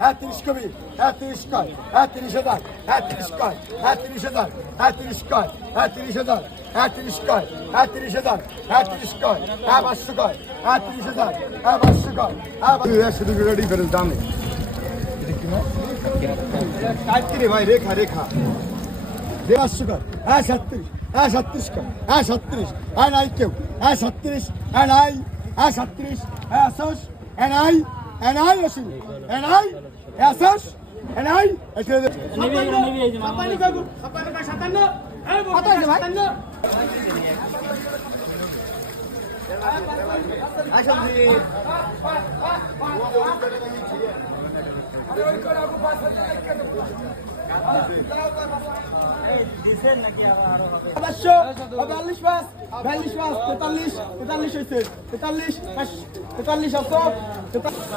হ্যাঁ 30 কবি, হ্যাঁ 30 কয়, হ্যাঁ 30,000, হ্যাঁ 30 কয়, হ্যাঁ 30,000, হ্যাঁ 30 কয়, হ্যাঁ 30,000, হ্যাঁ 30 কয়, হ্যাঁ 30,000, হ্যাঁ 30 কয়, হ্যাঁ 500 কয়, হ্যাঁ 30,000, হ্যাঁ 500 কয়, হ্যাঁ শুধু ডিফারেন্স দামে কাটতে ভাই রেখা রেখা 500 কয়, হ্যাঁ 37, হ্যাঁ 37 কয়, হ্যাঁ 37, হ্যাঁ নাই কেউ, হ্যাঁ 37, হ্যাঁ নাই, হ্যাঁ 37, হ্যাঁ 80, হ্যাঁ নাই, হ্যাঁ নাই 80, হ্যাঁ নাই, হ্যাঁ 80, হ্যাঁ নাই, এটা বিয়াল্লিশ পাঁচ, 42 পাঁচ, 43, 43 হয়েছে, 43, 43 আসো, 6,000